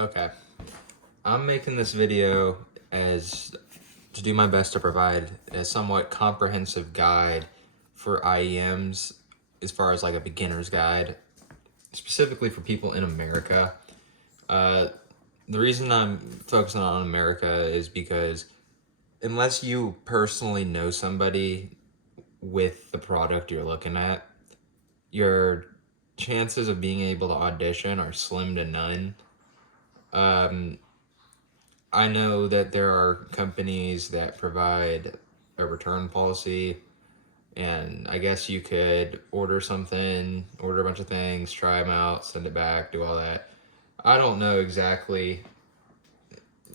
Okay. I'm making this video to do my best to provide a somewhat comprehensive guide for IEMs as far as like a beginner's guide, specifically for people in America. The reason I'm focusing on America is because unless you personally know somebody with the product you're looking at, your chances of being able to audition are slim to none. I know that there are companies that provide a return policy, and I guess you could order a bunch of things, try them out, send it back, do all that. I don't know exactly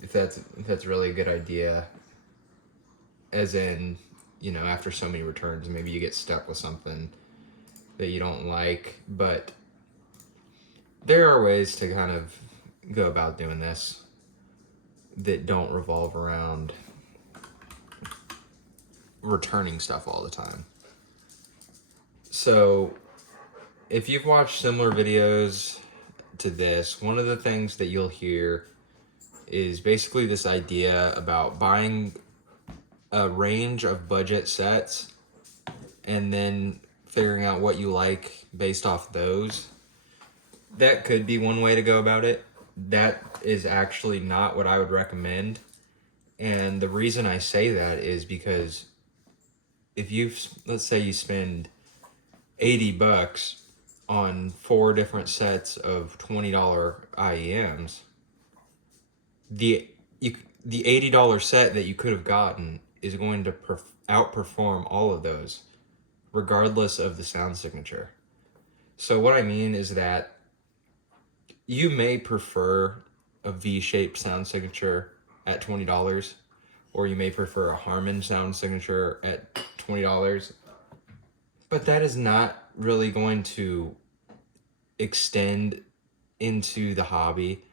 if that's really a good idea, as in, after so many returns, maybe you get stuck with something that you don't like, but there are ways to kind of go about doing this that don't revolve around returning stuff all the time. So if you've watched similar videos to this, one of the things that you'll hear is basically this idea about buying a range of budget sets and then figuring out what you like based off those. That could be one way to go about it. That is actually not what I would recommend. And the reason I say that is because let's say you spend $80 on 4 different sets of $20 IEMs, the $80 set that you could have gotten is going to outperform all of those, regardless of the sound signature. So what I mean is that you may prefer a V-shaped sound signature at $20, or you may prefer a Harman sound signature at $20, but that is not really going to extend into the hobby,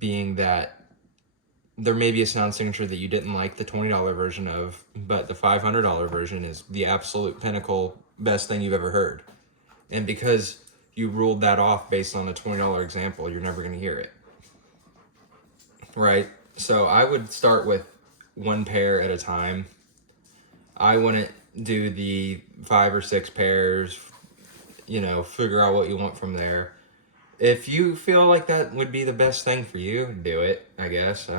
being that there may be a sound signature that you didn't like the $20 version of, but the $500 version is the absolute pinnacle, best thing you've ever heard. And because you ruled that off based on a $20 example, you're never going to hear it. Right? So I would start with one pair at a time. I wouldn't do the 5 or 6 pairs, figure out what you want from there. If you feel like that would be the best thing for you, do it, I guess.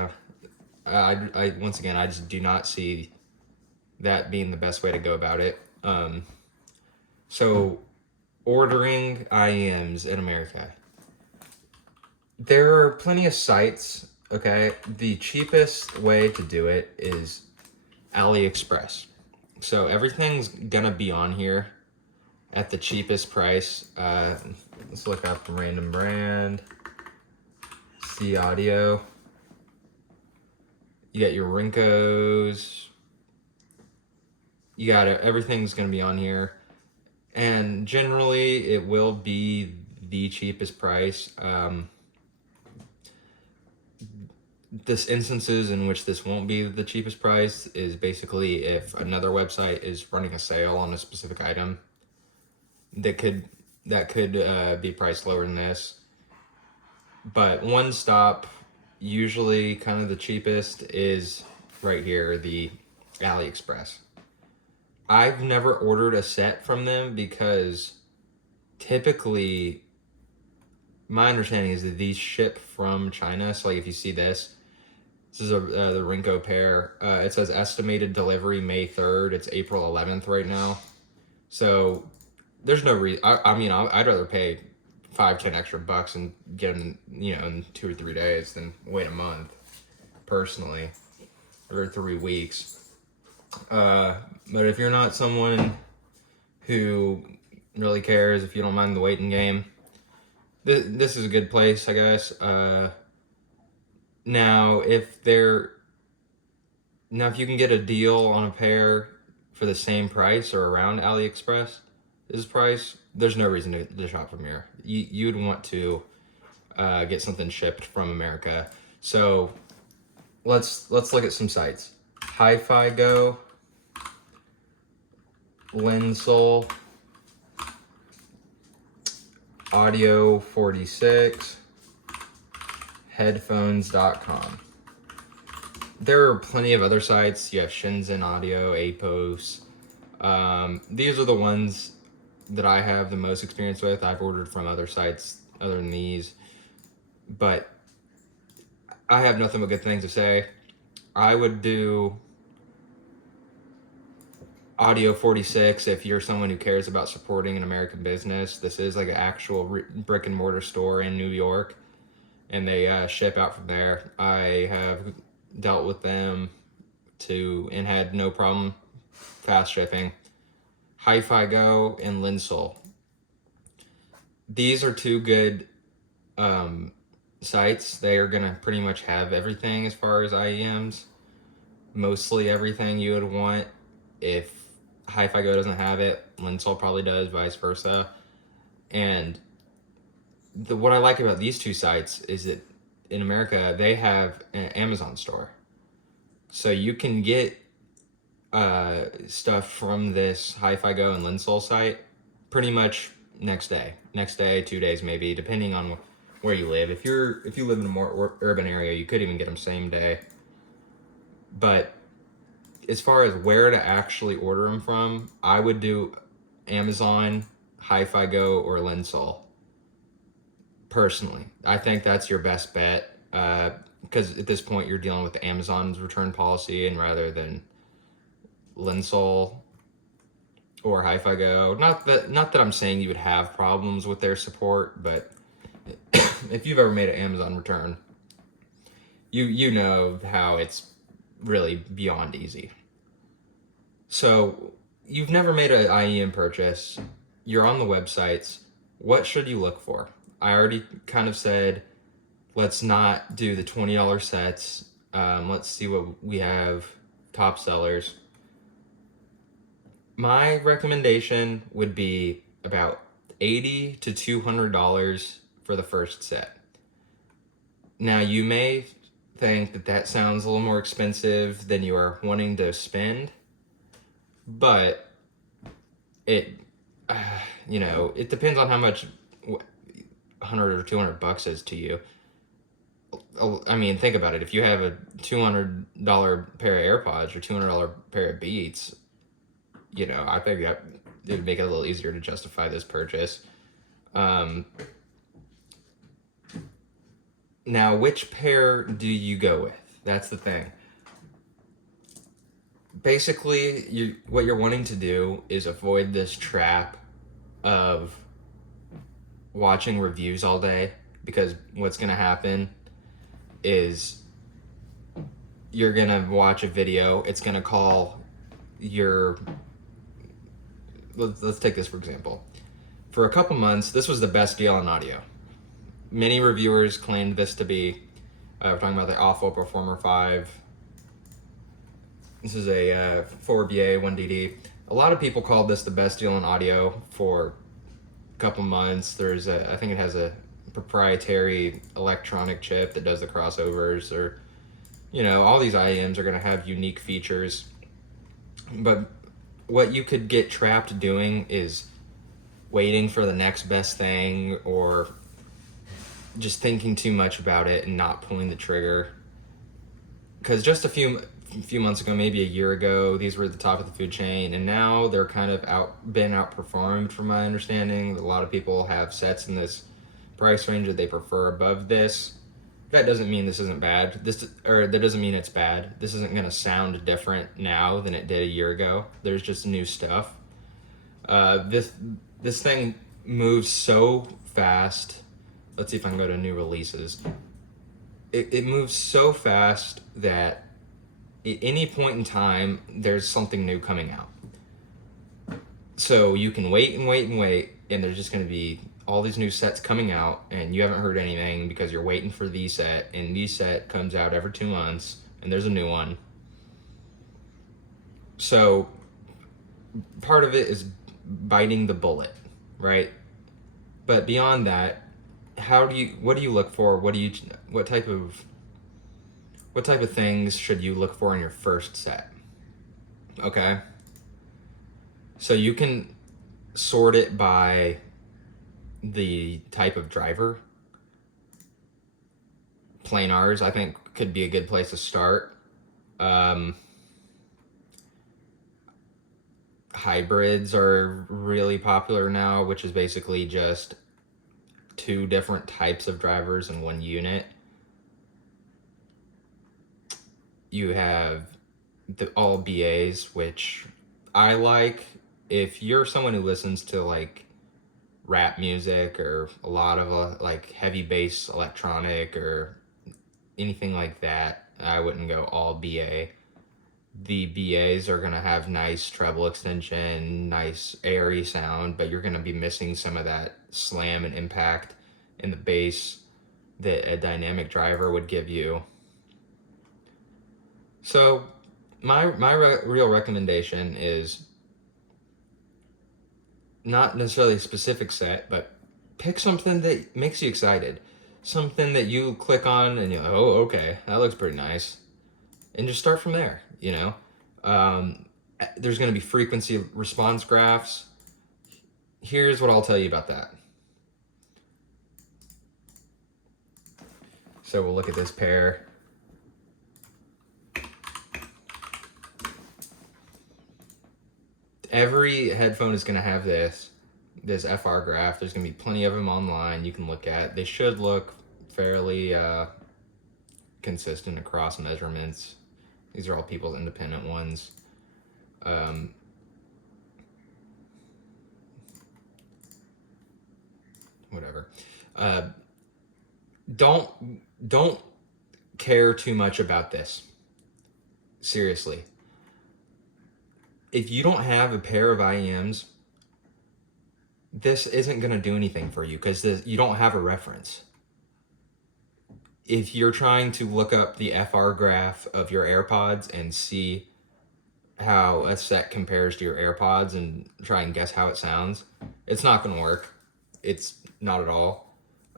Once again, I just do not see that being the best way to go about it. So ordering IEMs in America. There are plenty of sites, okay? The cheapest way to do it is AliExpress. So everything's gonna be on here at the cheapest price. Let's look up a random brand. C Audio. You got your Rincos. Everything's gonna be on here. And generally, it will be the cheapest price. This instances in which this won't be the cheapest price is basically if another website is running a sale on a specific item that could be priced lower than this. But one stop, usually kind of the cheapest, is right here, the AliExpress. I've never ordered a set from them because typically my understanding is that these ship from China. So like if you see this is the Rinco pair. It says estimated delivery May 3rd. It's April 11th right now. So there's no reason. I'd rather pay $5-10 extra bucks and get them, in 2 or 3 days than wait a month, personally, or 3 weeks. But if you're not someone who really cares, if you don't mind the waiting game, this is a good place, I guess. Now, if you can get a deal on a pair for the same price or around AliExpress's price, there's no reason to shop from here. You'd want to get something shipped from America. So let's look at some sites. Hi-Fi Go, Lensoul, Audio 46, headphones.com. There are plenty of other sites. You have Shenzhen Audio, APOS. These are the ones that I have the most experience with. I've ordered from other sites other than these, but I have nothing but good things to say. I would do Audio 46 if you're someone who cares about supporting an American business. This is like an actual brick and mortar store in New York, and they ship out from there. I have dealt with them and had no problem fast shipping. Hi-Fi Go and Linsol. These are two good sites. They are going to pretty much have everything as far as IEMs. Mostly everything you would want. If Hi-Fi Go doesn't have it, Linsol probably does, vice versa. And what I like about these two sites is that in America, they have an Amazon store. So you can get stuff from this Hi-Fi Go and Linsol site pretty much next day, 2 days maybe, depending on where you live. If you live in a more urban area, you could even get them same day. But as far as where to actually order them from, I would do Amazon, Hi-Fi Go, or Linsol. Personally, I think that's your best bet, because at this point you're dealing with Amazon's return policy, and rather than Linsol or Hi-Fi Go. Not that I'm saying you would have problems with their support, but if you've ever made an Amazon return, you know how it's really beyond easy. So you've never made an IEM purchase. You're on the websites. What should you look for? I already kind of said, let's not do the $20 sets. Let's see what we have, top sellers. My recommendation would be about $80 to $200 for the first set. Now, you may think that sounds a little more expensive than you are wanting to spend, but it depends on how much 100 or $200 is to you. I mean, think about it. If you have a $200 pair of AirPods or $200 pair of Beats, I think that it would make it a little easier to justify this purchase. Now, which pair do you go with? That's the thing. Basically, what you're wanting to do is avoid this trap of watching reviews all day, because what's going to happen is you're going to watch a video. It's going to call let's take this for example. For a couple months, this was the best deal on audio. Many reviewers claimed this to be, we're talking about the Awful Performer 5. This is a 4BA 1DD. A lot of people called this the best deal on audio for a couple months. I think it has a proprietary electronic chip that does the crossovers, or, all these IEMs are going to have unique features. But what you could get trapped doing is waiting for the next best thing, or just thinking too much about it and not pulling the trigger. Because just a few months ago, maybe a year ago, these were at the top of the food chain, and now they're kind of been outperformed, from my understanding. A lot of people have sets in this price range that they prefer above this. That doesn't mean this isn't bad. That doesn't mean it's bad. This isn't going to sound different now than it did a year ago. There's just new stuff. This thing moves so fast. Let's see if I can go to new releases. It moves so fast that at any point in time, there's something new coming out. So you can wait and wait and wait, and there's just going to be all these new sets coming out, and you haven't heard anything because you're waiting for the set, and the set comes out every 2 months, and there's a new one. So part of it is biting the bullet, right? But beyond that, what do you look for? What type of things should you look for in your first set? Okay. So you can sort it by the type of driver. planars, I think, could be a good place to start. Hybrids are really popular now, which is basically just two different types of drivers in one unit. You have all BAs, which I like. If you're someone who listens to like rap music or a lot of like heavy bass electronic or anything like that, I wouldn't go all BA. The BAs are going to have nice treble extension, nice airy sound, but you're going to be missing some of that slam and impact in the bass that a dynamic driver would give you. So my real recommendation is not necessarily a specific set, but pick something that makes you excited. Something that you click on and you're like, oh, okay, that looks pretty nice. And just start from there, you know? There's going to be frequency response graphs. Here's what I'll tell you about that. So we'll look at this pair. Every headphone is going to have this FR graph. There's going to be plenty of them online you can look at. They should look fairly consistent across measurements. These are all people's independent ones. Whatever. Don't care too much about this. Seriously. If you don't have a pair of IEMs, this isn't going to do anything for you because you don't have a reference. If you're trying to look up the FR graph of your AirPods and see how a set compares to your AirPods and try and guess how it sounds, it's not going to work. It's not at all.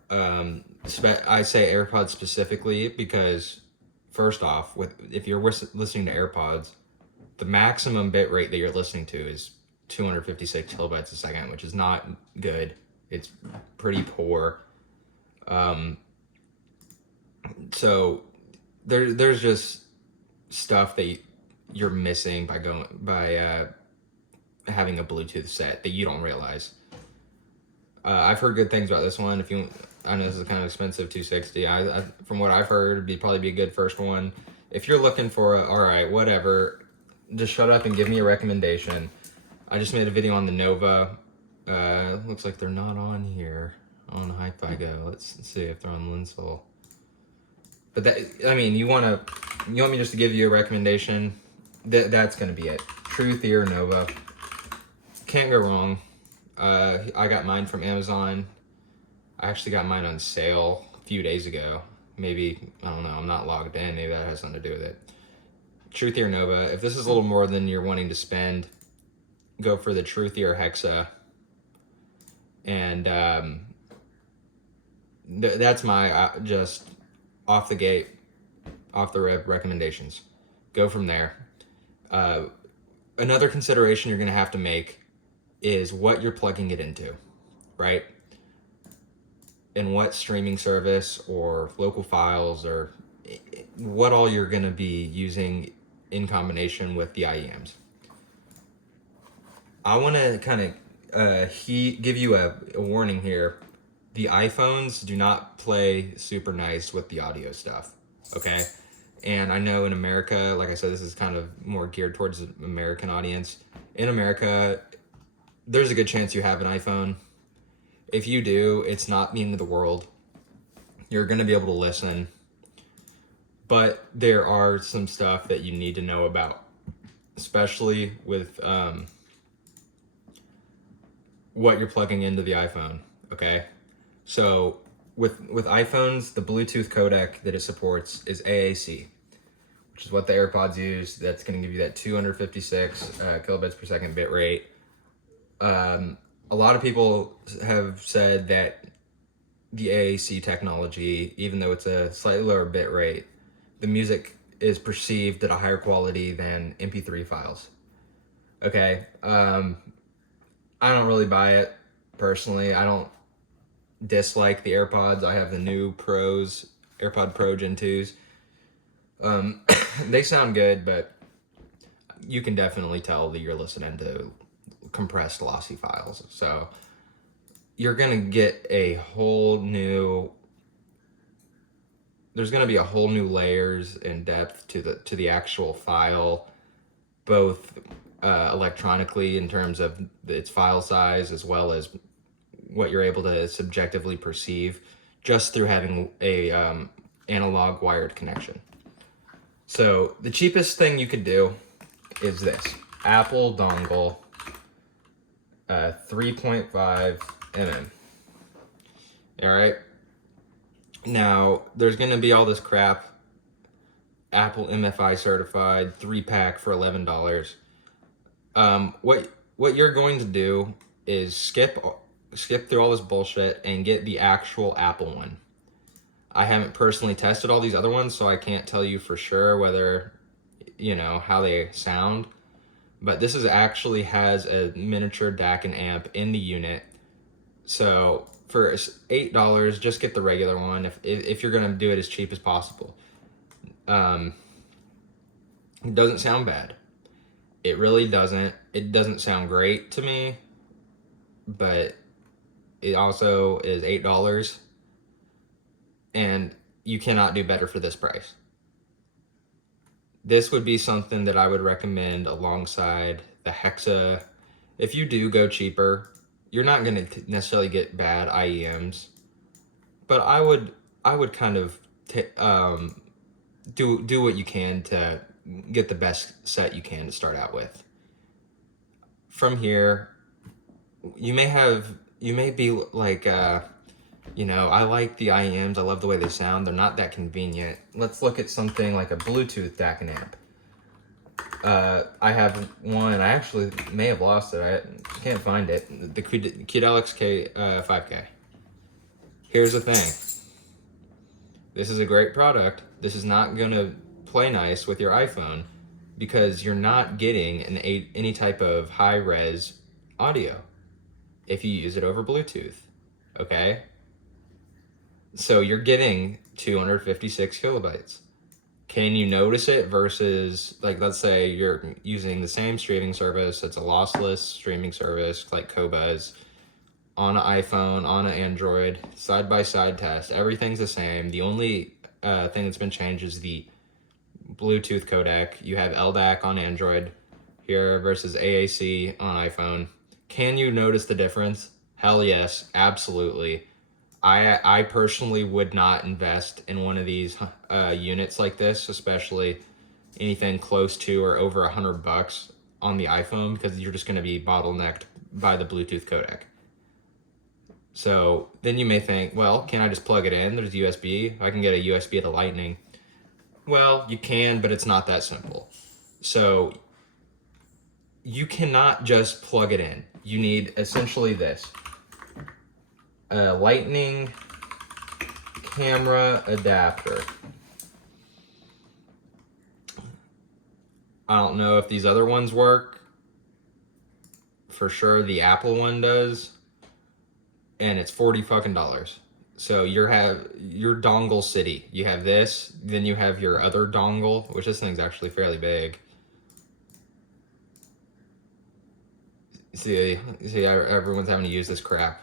I say AirPods specifically because, first off, if you're listening to AirPods, the maximum bit rate that you're listening to is 256 kilobytes a second, which is not good. It's pretty poor. So there's just stuff that you're missing by having a Bluetooth set that you don't realize. I've heard good things about this one. I know this is kind of expensive, $260. From what I've heard, it'd probably be a good first one. If you're looking for all right, whatever, just shut up and give me a recommendation. I just made a video on the Nova. Looks like they're not on here on Hi-Fi Go. Let's see if they're on Linsel. But you want me just to give you a recommendation? That's gonna be it. Truth Ear Nova. Can't go wrong. I got mine from Amazon. I actually got mine on sale a few days ago. Maybe, I don't know, I'm not logged in. Maybe that has something to do with it. Truth Ear Nova. If this is a little more than you're wanting to spend, go for the Truth Ear Hexa. And that's my just off the gate, off the rip recommendations. Go from there. Another consideration you're going to have to make is what you're plugging it into, right? And what streaming service or local files or what all you're going to be using in combination with the IEMs. I want to kind of give you a warning here. The iPhones do not play super nice with the audio stuff, okay? And I know in America, like I said, this is kind of more geared towards the American audience. In America, there's a good chance you have an iPhone. If you do, it's not the end of the world. You're going to be able to listen. But there are some stuff that you need to know about, especially with what you're plugging into the iPhone, okay? So with iPhones, the Bluetooth codec that it supports is AAC, which is what the AirPods use. That's going to give you that 256 kilobits per second bit rate. A lot of people have said that the AAC technology, even though it's a slightly lower bit rate, the music is perceived at a higher quality than MP3 files. Okay, I don't really buy it personally. I don't dislike the AirPods. I have the new Pros. AirPod Pro Gen 2s. They sound good, but you can definitely tell that you're listening to compressed lossy files. So you're going to get a whole new, there's going to be a whole new layers and depth to the actual file, both electronically in terms of its file size, as well as what you're able to subjectively perceive just through having a analog wired connection. So the cheapest thing you could do is this Apple dongle, 3.5 mm. All right. Now there's going to be all this crap. Apple MFI certified 3-pack for $11. What you're going to do is skip through all this bullshit and get the actual Apple one. I haven't personally tested all these other ones, so I can't tell you for sure whether, how they sound. But this actually has a miniature DAC and amp in the unit. So for $8, just get the regular one if you're going to do it as cheap as possible. It doesn't sound bad. It really doesn't. It doesn't sound great to me, but it also is $8. And you cannot do better for this price. This would be something that I would recommend alongside the Hexa. If you do go cheaper, you're not going to necessarily get bad IEMs, but I would kind of do what you can to get the best set you can to start out with. From here, you may be like, I like the IEMs. I love the way they sound. They're not that convenient. Let's look at something like a Bluetooth DAC and amp. I have one, and I actually may have lost it. I can't find it. The Q-Delix 5K. Here's the thing. This is a great product. This is not going to play nice with your iPhone because you're not getting any type of high-res audio if you use it over Bluetooth. Okay? So you're getting 256 kilobytes. Can you notice it versus, like, let's say you're using the same streaming service. It's a lossless streaming service like Qobuz on an iPhone, on an Android, side-by-side test. Everything's the same. The only thing that's been changed is the Bluetooth codec. You have LDAC on Android here versus AAC on iPhone. Can you notice the difference? Hell yes, absolutely. I personally would not invest in one of these units like this, especially anything close to or over $100 on the iPhone, because you're just going to be bottlenecked by the Bluetooth codec. So then you may think, well, can I just plug it in? There's USB. I can get a USB to Lightning. Well, you can, but it's not that simple. So you cannot just plug it in. You need essentially this. A Lightning camera adapter. I don't know if these other ones work. For sure the Apple one does. And it's $40. So your dongle city. You have this, then you have your other dongle, which this thing's actually fairly big. See, everyone's having to use this crap.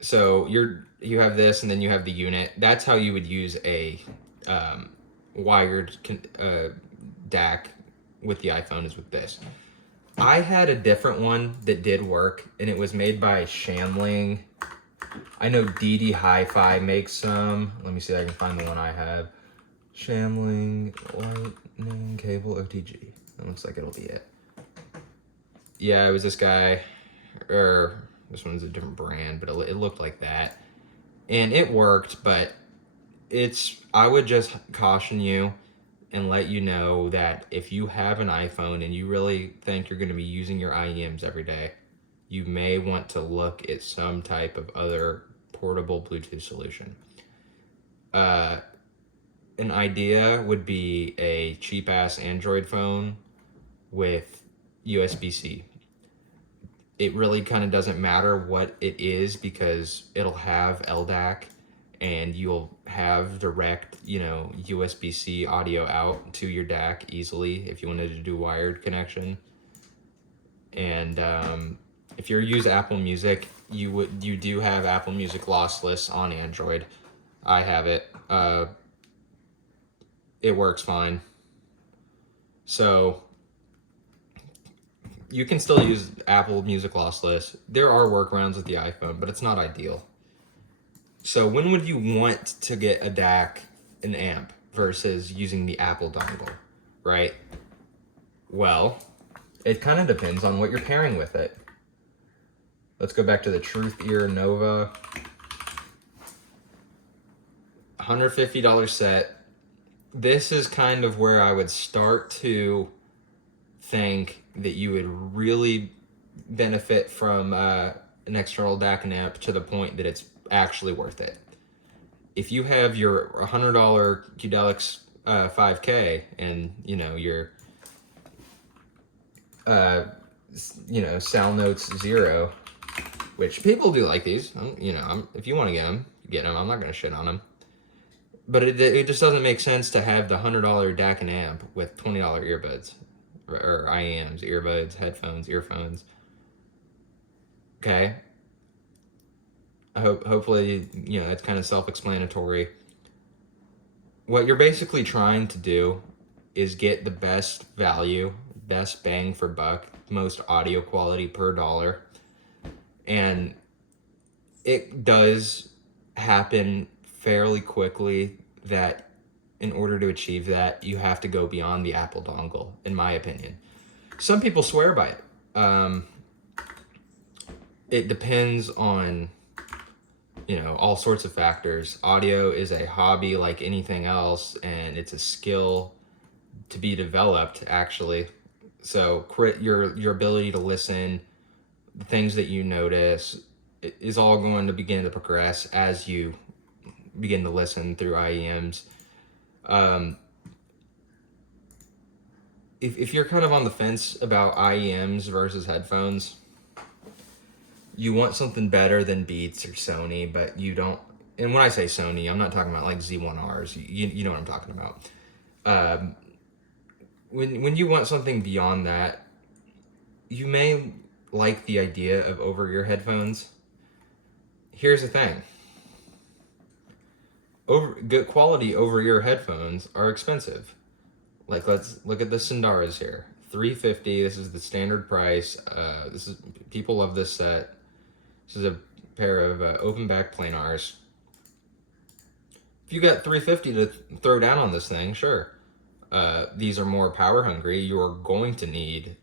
So you have this, and then you have the unit. That's how you would use a wired DAC with the iPhone, is with this. I had a different one that did work, and it was made by Shamling. I know DD Hi-Fi makes some. Let me see if I can find the one I have. Shamling Lightning Cable OTG. It looks like it'll be it. Yeah, it was this guy, or this one's a different brand, but it looked like that. And it worked, but I would just caution you and let you know that if you have an iPhone and you really think you're going to be using your IEMs every day, you may want to look at some type of other portable Bluetooth solution. An idea would be a cheap-ass Android phone with USB-C. It really kind of doesn't matter what it is because it'll have LDAC and you'll have direct, USB-C audio out to your DAC easily if you wanted to do wired connection. And if you use Apple Music, you do have Apple Music lossless on Android. I have it. It works fine. So you can still use Apple Music lossless. There are workarounds with the iPhone, but it's not ideal. So when would you want to get a DAC, an amp, versus using the Apple dongle, right? Well, it kind of depends on what you're pairing with it. Let's go back to the Truth Ear Nova. $150 set. This is kind of where I would start to think that you would really benefit from an external DAC and amp to the point that it's actually worth it. If you have your $100 Qdelix 5K and your Sound Notes Zero, which people do like these. If you want to get them, get them. I'm not gonna shit on them. But it just doesn't make sense to have the $100 DAC and amp with $20 earbuds or IEMs, earbuds, headphones, earphones. Okay. Hopefully, that's kind of self-explanatory. What you're basically trying to do is get the best value, best bang for buck, most audio quality per dollar. And it does happen fairly quickly that in order to achieve that, you have to go beyond the Apple dongle, in my opinion. Some people swear by it. It depends on all sorts of factors. Audio is a hobby like anything else, and it's a skill to be developed, actually. So your ability to listen, the things that you notice, is all going to begin to progress as you begin to listen through IEMs. If you're kind of on the fence about IEMs versus headphones, you want something better than Beats or Sony, but you don't. And when I say Sony, I'm not talking about like Z1Rs. You know what I'm talking about. When you want something beyond that, you may like the idea of over-ear headphones. Here's the thing. Good quality over-ear headphones are expensive. Like, let's look at the Sundaras here. $350. This is the standard price. People love this set. This is a pair of open back planars. If you got $350 to throw down on this thing, sure. These are more power hungry. You're going to need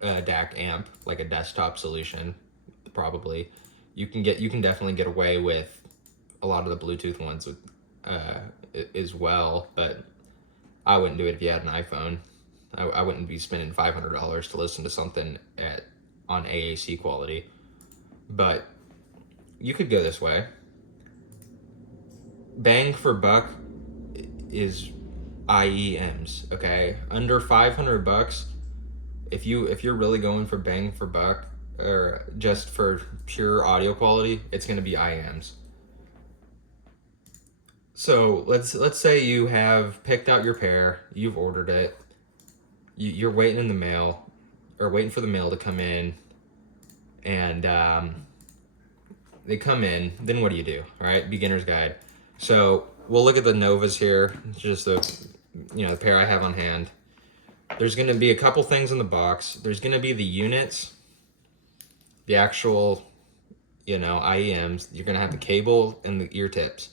a DAC amp, like a desktop solution, probably. You can definitely get away with a lot of the Bluetooth ones with, as well, but I wouldn't do it if you had an iPhone. I wouldn't be spending $500 to listen to something on AAC quality. But you could go this way. Bang for buck is IEMs, okay? Under $500, if you're really going for bang for buck or just for pure audio quality, it's going to be IEMs. So let's say you have picked out your pair, you've ordered it, you're waiting in the mail, or waiting for the mail to come in, and they come in. Then what do you do? All right, beginner's guide. So we'll look at the Novas here. It's just the pair I have on hand. There's going to be a couple things in the box. There's going to be the units, the actual, IEMs. You're going to have the cable and the ear tips.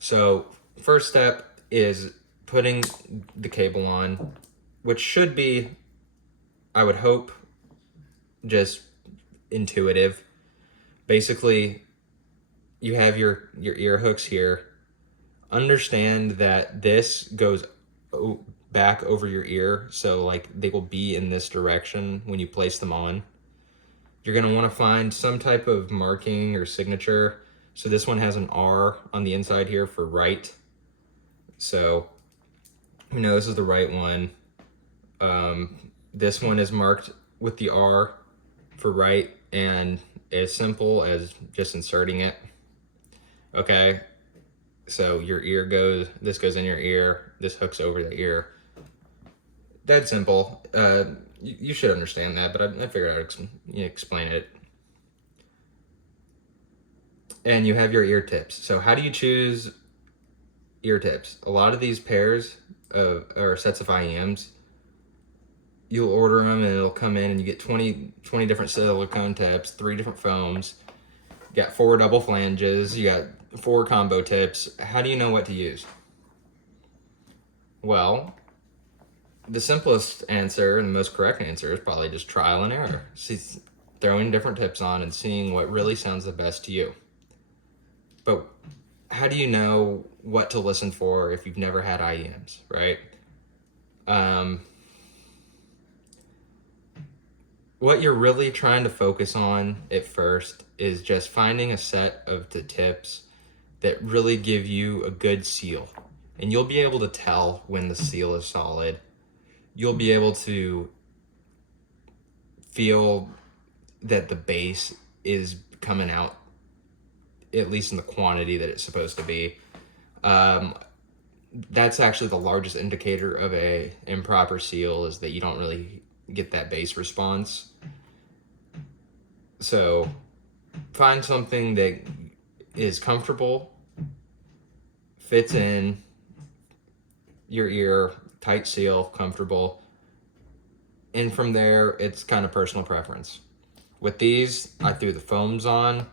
So first step is putting the cable on, which should be, I would hope, just intuitive. Basically, you have your ear hooks here. Understand that this goes back over your ear, so like they will be in this direction when you place them on. You're going to want to find some type of marking or signature. So this one has an R on the inside here for right. So, this is the right one. This one is marked with the R for right, and as simple as just inserting it. Okay. So your ear this goes in your ear, this hooks over the ear. That's simple. You should understand that, but I figured I'd explain it. And you have your ear tips. So how do you choose ear tips? A lot of these pairs or sets of IEMs, you'll order them and it'll come in and you get 20 different silicone tips, 3 different foams. You got 4 double flanges, you got 4 combo tips. How do you know what to use? Well, the simplest answer and the most correct answer is probably just trial and error. See, throwing different tips on and seeing what really sounds the best to you. But how do you know what to listen for if you've never had IEMs, right? What you're really trying to focus on at first is just finding a set of the tips that really give you a good seal. And you'll be able to tell when the seal is solid. You'll be able to feel that the bass is coming out, at least in the quantity that it's supposed to be. That's actually the largest indicator of a improper seal, is that you don't really get that bass response. So find something that is comfortable, fits in your ear, tight seal, comfortable. And from there, it's kind of personal preference. With these, I threw the foams on.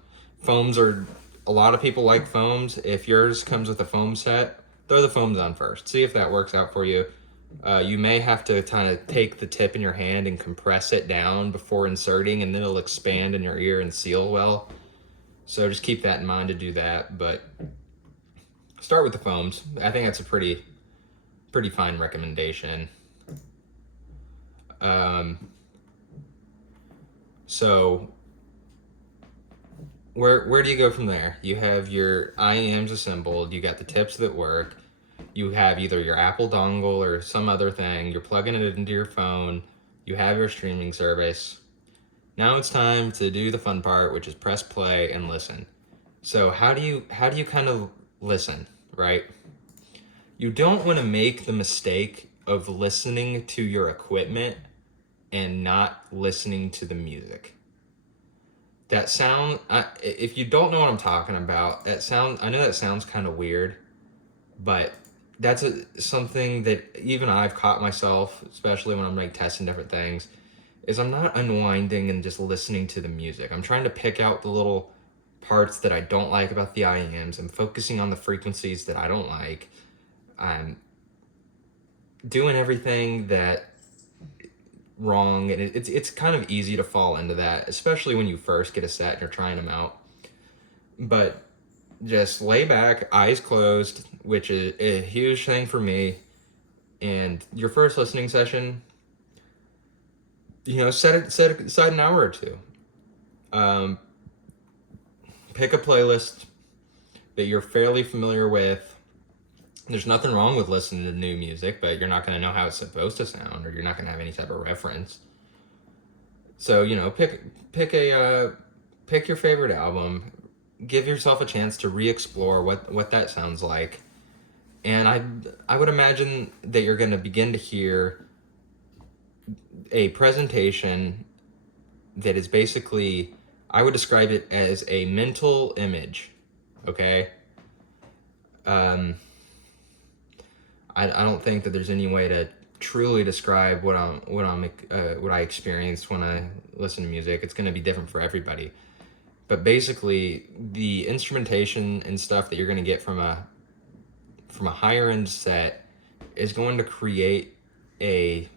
Foams are, a lot of people like foams. If yours comes with a foam set, throw the foams on first. See if that works out for you. You may have to kind of take the tip in your hand and compress it down before inserting, and then it'll expand in your ear and seal well. So just keep that in mind to do that. But start with the foams. I think that's a pretty fine recommendation. So where do you go from there? You have your IEMs assembled. You got the tips that work. You have either your Apple dongle or some other thing. You're plugging it into your phone. You have your streaming service. Now it's time to do the fun part, which is press play and listen. So how do you kind of listen, right? You don't want to make the mistake of listening to your equipment and not listening to the music. That sound, if you don't know what I'm talking about, I know that sounds kind of weird, but that's something that even I've caught myself, especially when I'm like testing different things, is I'm not unwinding and just listening to the music. I'm trying to pick out the little parts that I don't like about the IEMs. I'm focusing on the frequencies that I don't like. I'm doing everything that wrong, and it's kind of easy to fall into that, especially when you first get a set and you're trying them out. But just lay back, eyes closed, which is a huge thing for me. And your first listening session, set aside an hour or two. Pick a playlist that you're fairly familiar with. There's nothing wrong with listening to new music, but you're not going to know how it's supposed to sound, or you're not going to have any type of reference. So, pick your favorite album. Give yourself a chance to re-explore what that sounds like. And I would imagine that you're going to begin to hear a presentation that is basically, I would describe it as a mental image, okay? I don't think that there's any way to truly describe what I experienced when I listen to music. It's going to be different for everybody. But basically, the instrumentation and stuff that you're going to get from a higher end set is going to create a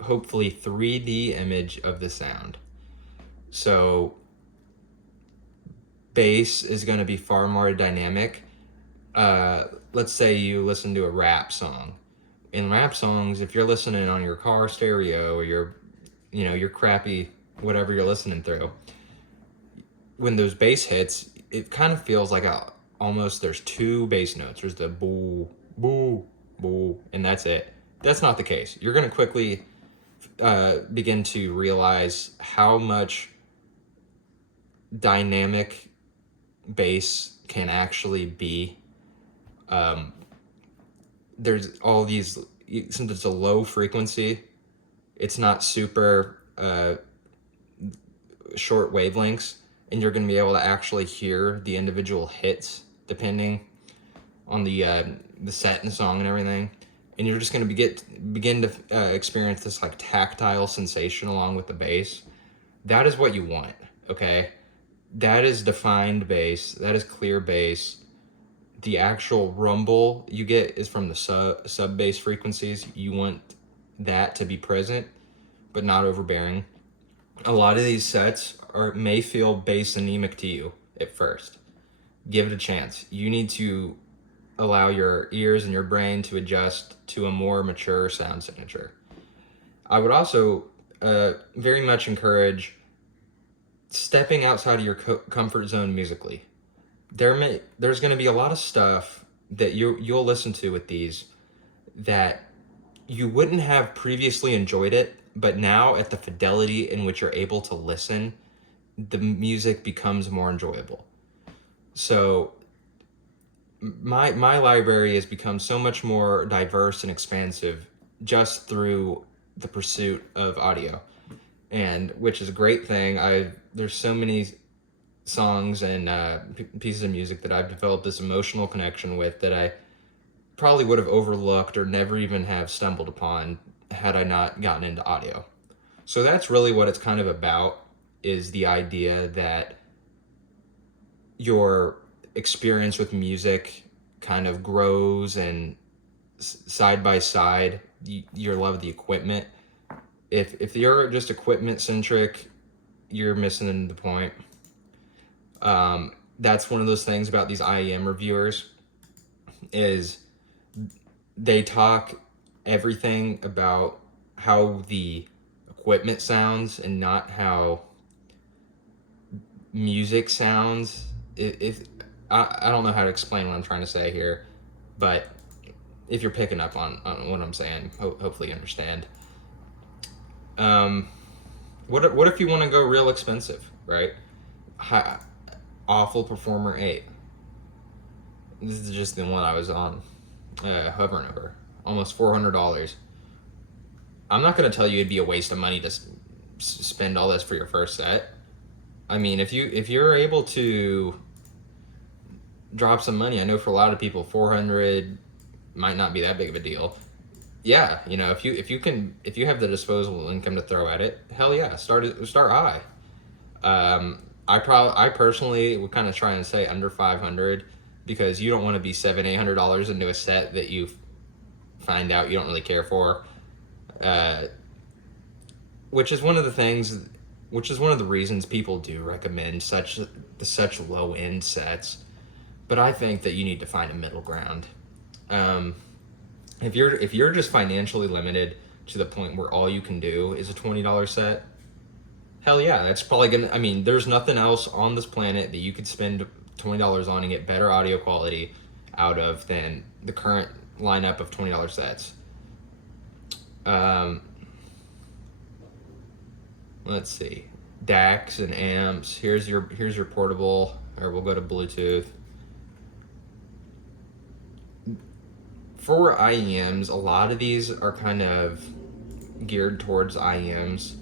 hopefully 3D image of the sound. So bass is going to be far more dynamic. Let's say you listen to a rap song. In rap songs, if you're listening on your car stereo or your crappy whatever you're listening through, when those bass hits, it kind of feels like almost there's 2 bass notes. There's the boo, boo, boo, and that's it. That's not the case. You're going to quickly begin to realize how much dynamic bass can actually be. There's all these, since it's a low frequency, it's not super short wavelengths, and you're going to be able to actually hear the individual hits depending on the set and song and everything, and you're just going to begin to experience this like tactile sensation along with the bass. That is what you want, okay? That is defined bass. That is clear bass. The actual rumble you get is from the sub bass frequencies. You want that to be present, but not overbearing. A lot of these sets may feel bass anemic to you at first. Give it a chance. You need to allow your ears and your brain to adjust to a more mature sound signature. I would also very much encourage stepping outside of your comfort zone musically. There's going to be a lot of stuff that you'll listen to with these that you wouldn't have previously enjoyed it, but now at the fidelity in which you're able to listen, the music becomes more enjoyable. So my library has become so much more diverse and expansive just through the pursuit of audio, and which is a great thing. There's so many songs and pieces of music that I've developed this emotional connection with that I probably would have overlooked or never even have stumbled upon had I not gotten into audio. So that's really what it's kind of about, is the idea that your experience with music kind of grows, and side by side, your love of the equipment. If you're just equipment centric, you're missing the point. That's one of those things about these IEM reviewers, is they talk everything about how the equipment sounds and not how music sounds. If I don't know how to explain what I'm trying to say here, but if you're picking up on what I'm saying, hopefully you understand. What if you want to go real expensive, right? Awful Performer 8. This is just the one I was on, hovering over. Almost $400. I'm not going to tell you it'd be a waste of money to spend all this for your first set. I mean, if you're able to drop some money, I know for a lot of people, $400 might not be that big of a deal. Yeah, if you have the disposable income to throw at it, hell yeah, start high. I personally would kind of try and say under 500, because you don't want to be $700-800 into a set that you find out you don't really care for, which is one of the reasons people do recommend such low end sets. But I think that you need to find a middle ground. If you're just financially limited to the point where all you can do is a $20 set, hell yeah, that's probably gonna. I mean, there's nothing else on this planet that you could spend $20 on and get better audio quality out of than the current lineup of $20 sets. Let's see, DACs and amps. Here's your portable, or we'll go to Bluetooth. For IEMs, a lot of these are kind of geared towards IEMs.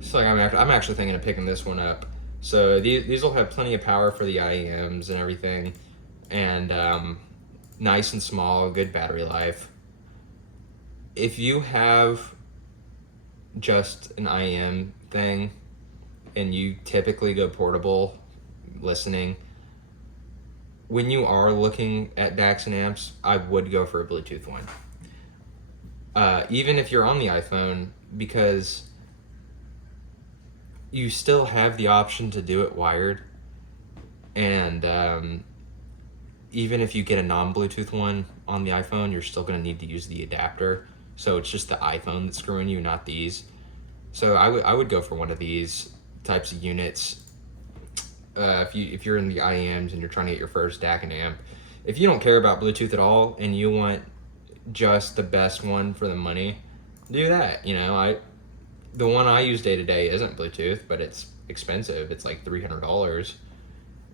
So I'm actually thinking of picking this one up. So these will have plenty of power for the IEMs and everything, and nice and small, good battery life. If you have just an IEM thing and you typically go portable listening, when you are looking at DACs and amps, I would go for a Bluetooth one. Even if you're on the iPhone, because you still have the option to do it wired. And even if you get a non-Bluetooth one on the iPhone, you're still going to need to use the adapter. So it's just the iPhone that's screwing you, not these. So I would go for one of these types of units. If you're in the IEMs and you're trying to get your first DAC and amp. If you don't care about Bluetooth at all and you want just the best one for the money, do that. The one I use day to day isn't Bluetooth, but it's expensive. It's like $300,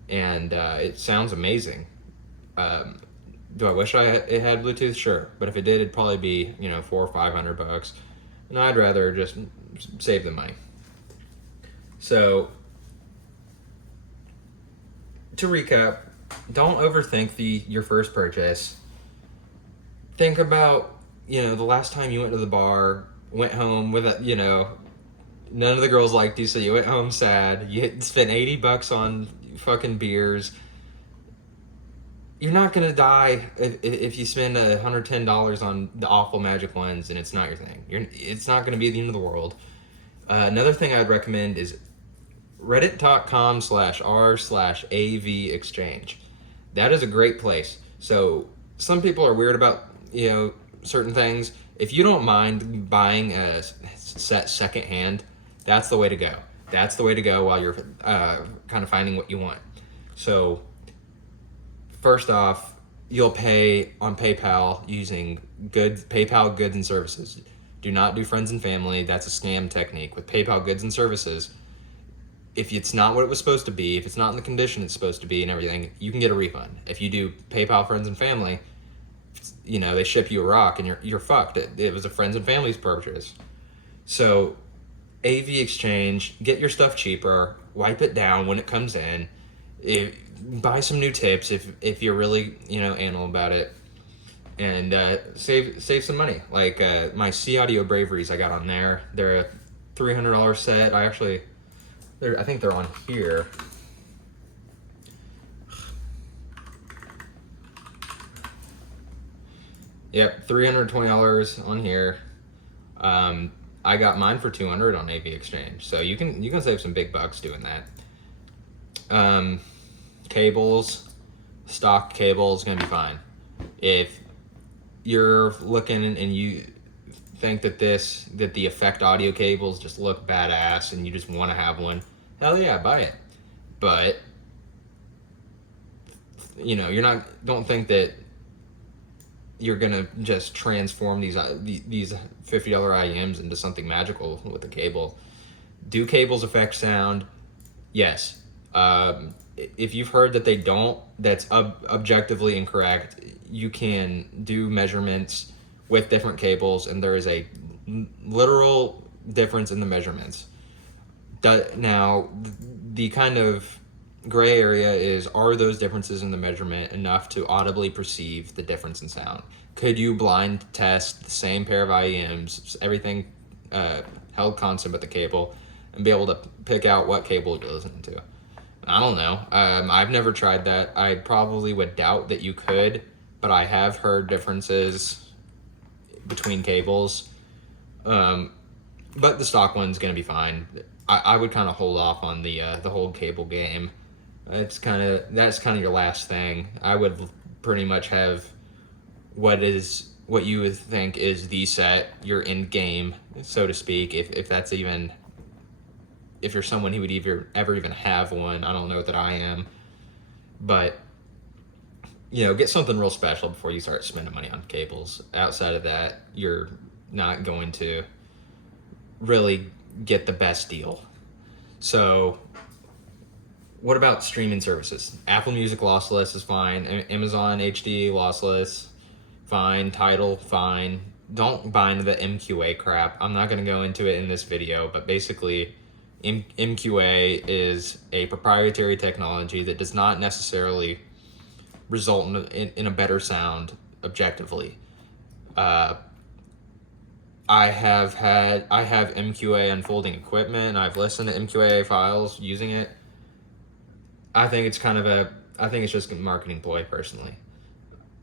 and it sounds amazing. Do I wish it had Bluetooth? Sure, but if it did, it'd probably be, you know, $400 or $500, and I'd rather just save the money. So, to recap, don't overthink your first purchase. Think about, you know, the last time you went to the bar, went home with a, you know, none of the girls liked you, so you went home sad. You spent $80 on fucking beers. You're not gonna die if you spend $110 on the awful magic lens and it's not your thing. It's not gonna be the end of the world. Another thing I'd recommend is reddit.com/r/AV exchange. That is a great place. So some people are weird about, you know, certain things. If you don't mind buying a set secondhand, that's the way to go. That's the way to go while you're kind of finding what you want. So first off, you'll pay on PayPal using PayPal goods and services. Do not do friends and family. That's a scam technique. With PayPal goods and services, if it's not what it was supposed to be, if it's not in the condition it's supposed to be and everything, you can get a refund. If you do PayPal friends and family, you know, they ship you a rock and you're fucked. It was a friends and family's purchase. So AV exchange, get your stuff cheaper, wipe it down when it comes in. Buy some new tapes if you're really, you know, anal about it, and save some money. Like my C Audio Braveries I got on there. They're a $300 set. I think they're on here. Yep, $320 on here. I got mine for $200 on AV Exchange, so you can save some big bucks doing that. Cables, stock cables, gonna be fine. If you're looking and you think that the Effect audio cables just look badass and you just want to have one, hell yeah, buy it. But you know, don't think that you're gonna just transform these $50 IEMs into something magical with a cable. Do cables affect sound? Yes. If you've heard that they don't, that's objectively incorrect. You can do measurements with different cables, and there is a literal difference in the measurements. Now, the kind of gray area is, are those differences in the measurement enough to audibly perceive the difference in sound? Could you blind test the same pair of IEMs, everything held constant but the cable, and be able to pick out what cable you're listening to? I don't know. I've never tried that. I probably would doubt that you could, but I have heard differences between cables. But the stock one's gonna be fine. I would kind of hold off on the whole cable game. That's kind of your last thing. I would pretty much have what you would think is the set, your end game, so to speak, if that's even, if you're someone who would ever even have one. I don't know that I am, but you know, get something real special before you start spending money on cables. Outside of that, you're not going to really get the best deal. So what about streaming services? Apple Music lossless is fine. Amazon HD lossless, fine. Tidal, fine. Don't buy into the MQA crap. I'm not going to go into it in this video, but basically MQA is a proprietary technology that does not necessarily result in a better sound objectively. I have MQA unfolding equipment, and I've listened to MQA files using it. I think it's just a marketing ploy, personally.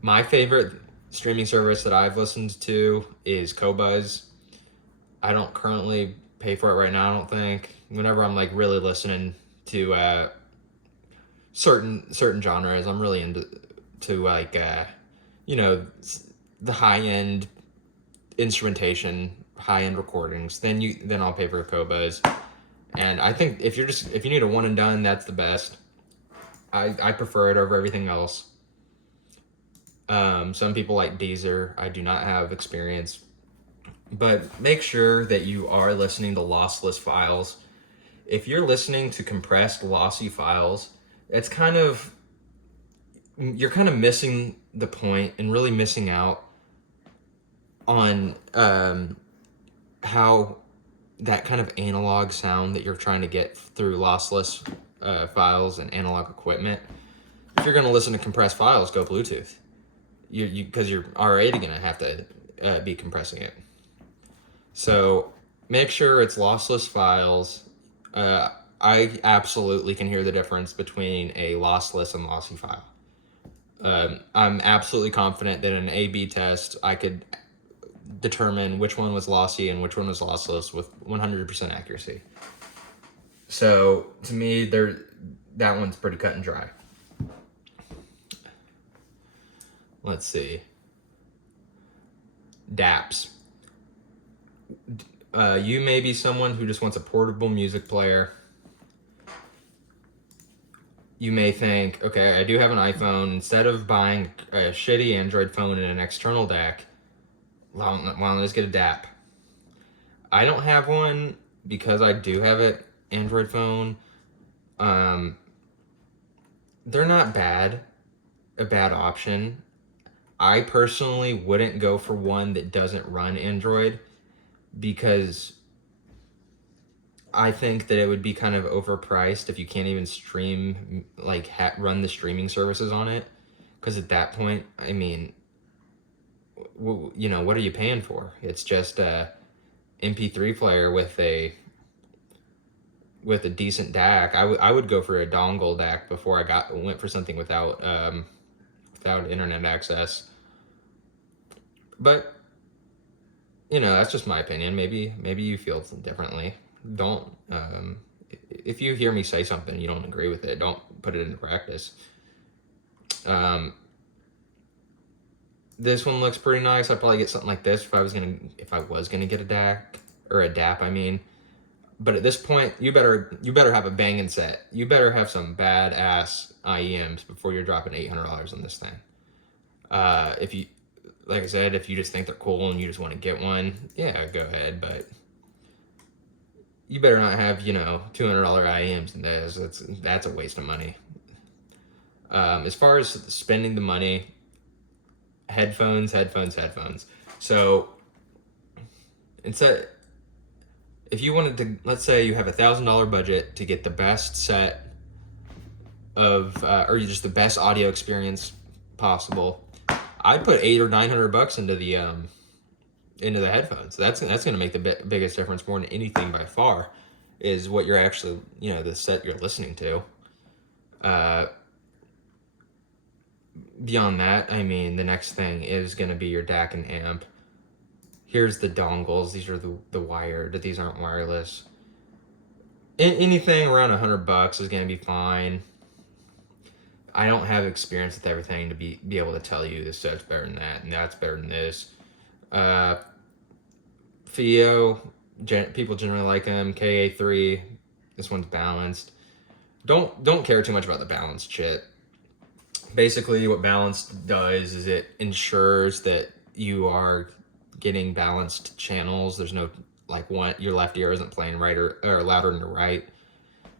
My favorite streaming service that I've listened to is Qobuz. I don't currently pay for it right now, I don't think. Whenever I'm like really listening to certain genres, I'm really into like you know, the high-end instrumentation, high-end recordings, then I'll pay for Qobuz. And I think if you need a one and done, that's the best. I prefer it over everything else. Some people like Deezer. I do not have experience, but make sure that you are listening to lossless files. If you're listening to compressed, lossy files, it's kind of you're kind of missing the point and really missing out on how that kind of analog sound that you're trying to get through lossless files and analog equipment. If you're going to listen to compressed files, go Bluetooth. Because you're already going to have to be compressing it. So make sure it's lossless files. I absolutely can hear the difference between a lossless and lossy file. I'm absolutely confident that in an A/B test, I could determine which one was lossy and which one was lossless with 100% accuracy. So to me, that one's pretty cut and dry. Let's see. DAPs. You may be someone who just wants a portable music player. You may think, okay, I do have an iPhone. Instead of buying a shitty Android phone and an external DAC, why don't I just get a DAP? I don't have one because I do have an Android phone. They're not bad, a bad option. I personally wouldn't go for one that doesn't run Android because I think that it would be kind of overpriced if you can't even stream, like run the streaming services on it. Because at that point, I mean, you know, what are you paying for? It's just a MP3 player with a decent DAC. I would go for a dongle DAC before I went for something without internet access. But you know, that's just my opinion. Maybe you feel differently. Don't if you hear me say something you don't agree with it, don't put it into practice. This one looks pretty nice. I'd probably get something like this if I was gonna get a DAC or a DAP. I mean, but at this point, you better have a banging set. You better have some badass IEMs before you're dropping $800 on this thing. If you, like I said, if you just think they're cool and you just want to get one, yeah, go ahead. But you better not have, you know, $200 IEMs in this. That's a waste of money. As far as spending the money, headphones. So instead, if you wanted to, let's say you have $1,000 budget to get the best set of, or just the best audio experience possible, I'd put $800 or $900 into the headphones. That's going to make the biggest difference more than anything by far. Is what you're actually, you know, the set you're listening to. Beyond that, I mean, the next thing is going to be your DAC and amp. Here's the dongles. These are the wired. These aren't wireless. Anything around $100 is going to be fine. I don't have experience with everything to be able to tell you this set's better than that and that's better than this. FIO, people generally like them. KA3, this one's balanced. Don't care too much about the balanced shit. Basically, what balanced does is it ensures that you are getting balanced channels. There's no, like, your left ear isn't playing right or louder than the right.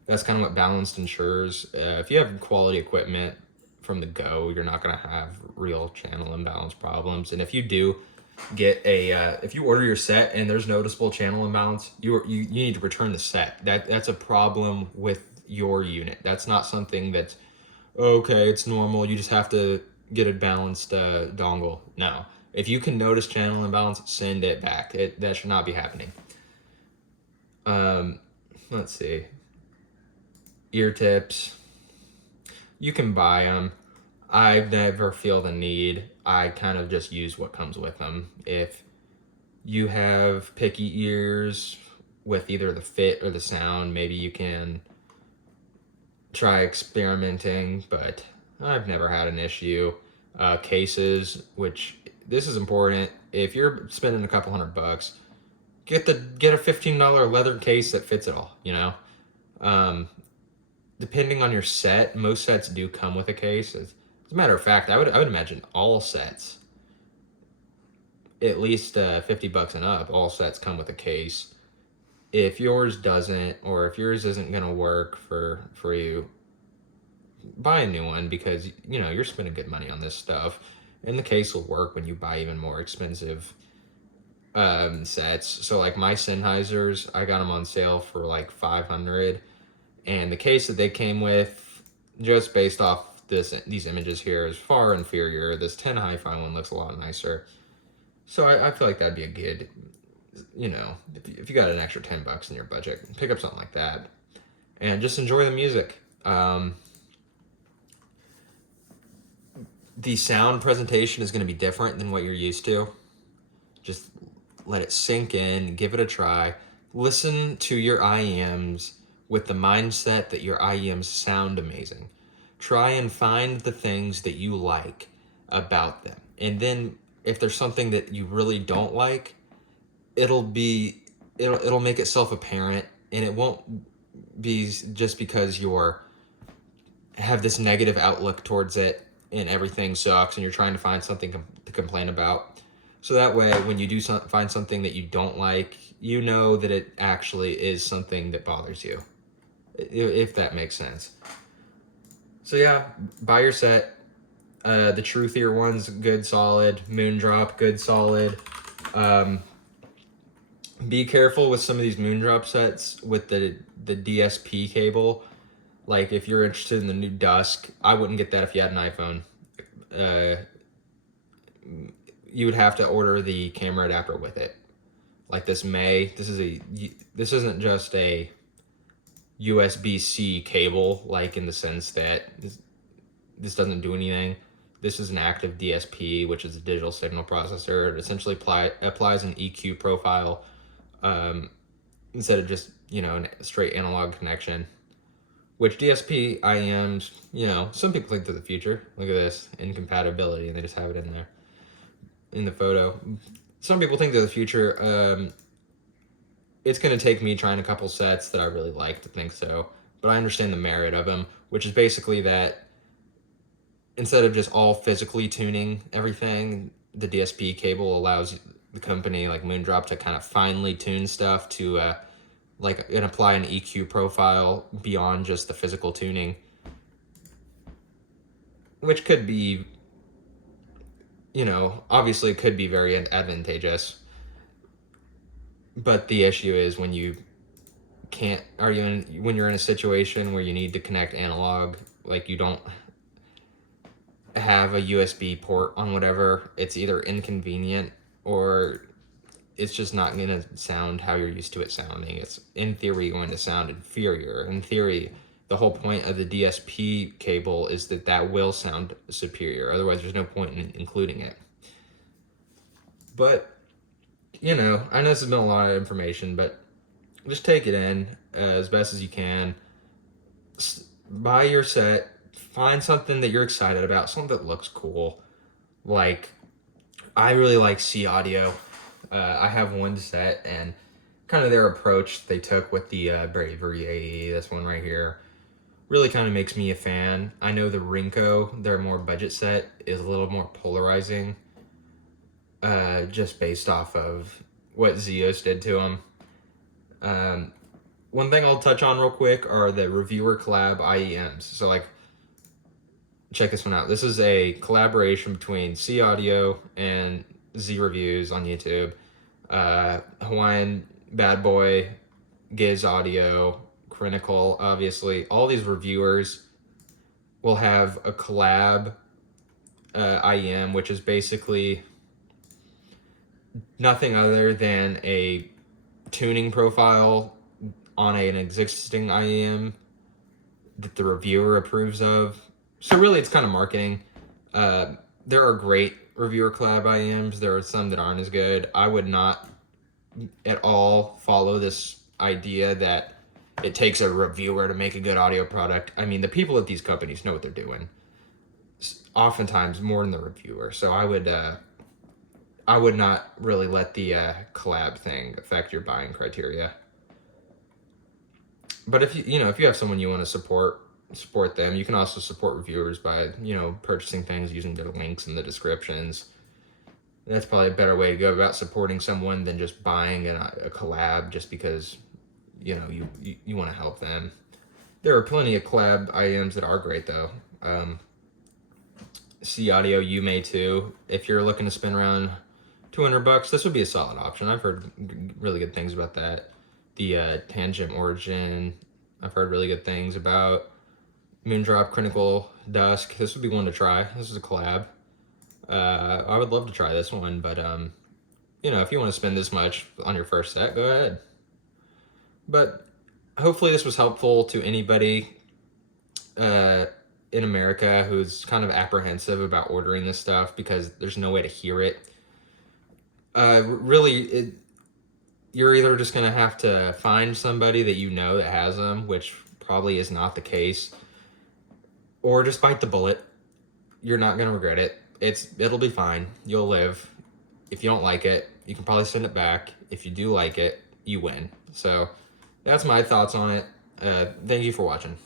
That's kind of what balanced ensures. If you have quality equipment from the go, you're not going to have real channel imbalance problems. And if you do get if you order your set and there's noticeable channel imbalance, you need to return the set. That's a problem with your unit. That's not something that's, okay, it's normal, you just have to get a balanced dongle. No. If you can notice channel imbalance, send it back. That should not be happening. Let's see. Ear tips. You can buy them. I never feel the need. I kind of just use what comes with them. If you have picky ears with either the fit or the sound, maybe you can try experimenting, but I've never had an issue. Cases, which this is important. If you're spending a couple $100, get a $15 leather case that fits it all, you know. Depending on your set, most sets do come with a case. As a matter of fact, I would imagine all sets, at least $50 and up, all sets come with a case. If yours doesn't, or if yours isn't gonna work for you, buy a new one because, you know, you're spending good money on this stuff. And the case will work when you buy even more expensive sets. So like my Sennheisers, I got them on sale for like 500, and the case that they came with, just based off these images here, is far inferior. This 10 hi-fi one looks a lot nicer. So I feel like that'd be a good, you know, if you got an extra $10 in your budget, pick up something like that and just enjoy the music. The sound presentation is going to be different than what you're used to. Just let it sink in, give it a try. Listen to your IEMs with the mindset that your IEMs sound amazing. Try and find the things that you like about them. And then if there's something that you really don't like, it'll make itself apparent, and it won't be just because you're have this negative outlook towards it and everything sucks and you're trying to find something to complain about. So that way, when you do find something that you don't like, you know that it actually is something that bothers you, if that makes sense. So yeah, buy your set. The truthier one's good, solid. Moondrop, good, solid. Be careful with some of these Moondrop sets with the DSP cable. Like, if you're interested in the new Dusk, I wouldn't get that if you had an iPhone. You would have to order the camera adapter with it. Like this this isn't just a USB-C cable, like in the sense that this doesn't do anything. This is an active DSP, which is a digital signal processor. It essentially applies an EQ profile instead of just, you know, a straight analog connection. Which DSP IEMs, you know, some people think to the future. Look at this, incompatibility, and they just have it in there in the photo. Some people think to the future. It's going to take me trying a couple sets that I really like to think so, but I understand the merit of them, which is basically that instead of just all physically tuning everything, the DSP cable allows the company like Moondrop to kind of finely tune stuff to and apply an EQ profile beyond just the physical tuning, which could be, you know, obviously it could be very advantageous. But the issue is when you when you're in a situation where you need to connect analog, like you don't have a USB port on whatever, it's either inconvenient or it's just not going to sound how you're used to it sounding. It's in theory going to sound inferior. In theory, the whole point of the DSP cable is that will sound superior. Otherwise, there's no point in including it. But, you know, I know this has been a lot of information, but just take it in as best as you can. Buy your set. Find something that you're excited about, something that looks cool. Like, I really like C Audio. I have one set, and kind of their approach they took with the Bravery AE, this one right here, really kind of makes me a fan. I know the Rinko, their more budget set, is a little more polarizing, just based off of what Zeos did to them. One thing I'll touch on real quick are the reviewer collab IEMs. So, like, check this one out. This is a collaboration between C Audio and Z Reviews on YouTube. Hawaiian Bad Boy, Giz Audio, Critical, obviously. All these reviewers will have a collab IEM, which is basically nothing other than a tuning profile on an existing IEM that the reviewer approves of. So really, it's kind of marketing. There are great reviewer collab IEMs. There are some that aren't as good. I would not at all follow this idea that it takes a reviewer to make a good audio product. I mean, the people at these companies know what they're doing, oftentimes more than the reviewer. So I would not really let the collab thing affect your buying criteria. But if you have someone you want to support them. You can also support reviewers by, you know, purchasing things using their links in the descriptions. That's probably a better way to go about supporting someone than just buying a collab just because, you know, you want to help them. There are plenty of collab IEMs that are great though. C Audio, you may too. If you're looking to spend around $200, this would be a solid option. I've heard really good things about that. The Tangent Origin, I've heard really good things about. Moondrop Critical Dusk, this would be one to try. This is a collab. I would love to try this one, but you know, if you want to spend this much on your first set, go ahead. But hopefully this was helpful to anybody in America who's kind of apprehensive about ordering this stuff because there's no way to hear it. Really, you're either just going to have to find somebody that you know that has them, which probably is not the case, or just bite the bullet. You're not going to regret it. It'll be fine. You'll live. If you don't like it, you can probably send it back. If you do like it, you win. So that's my thoughts on it. Thank you for watching.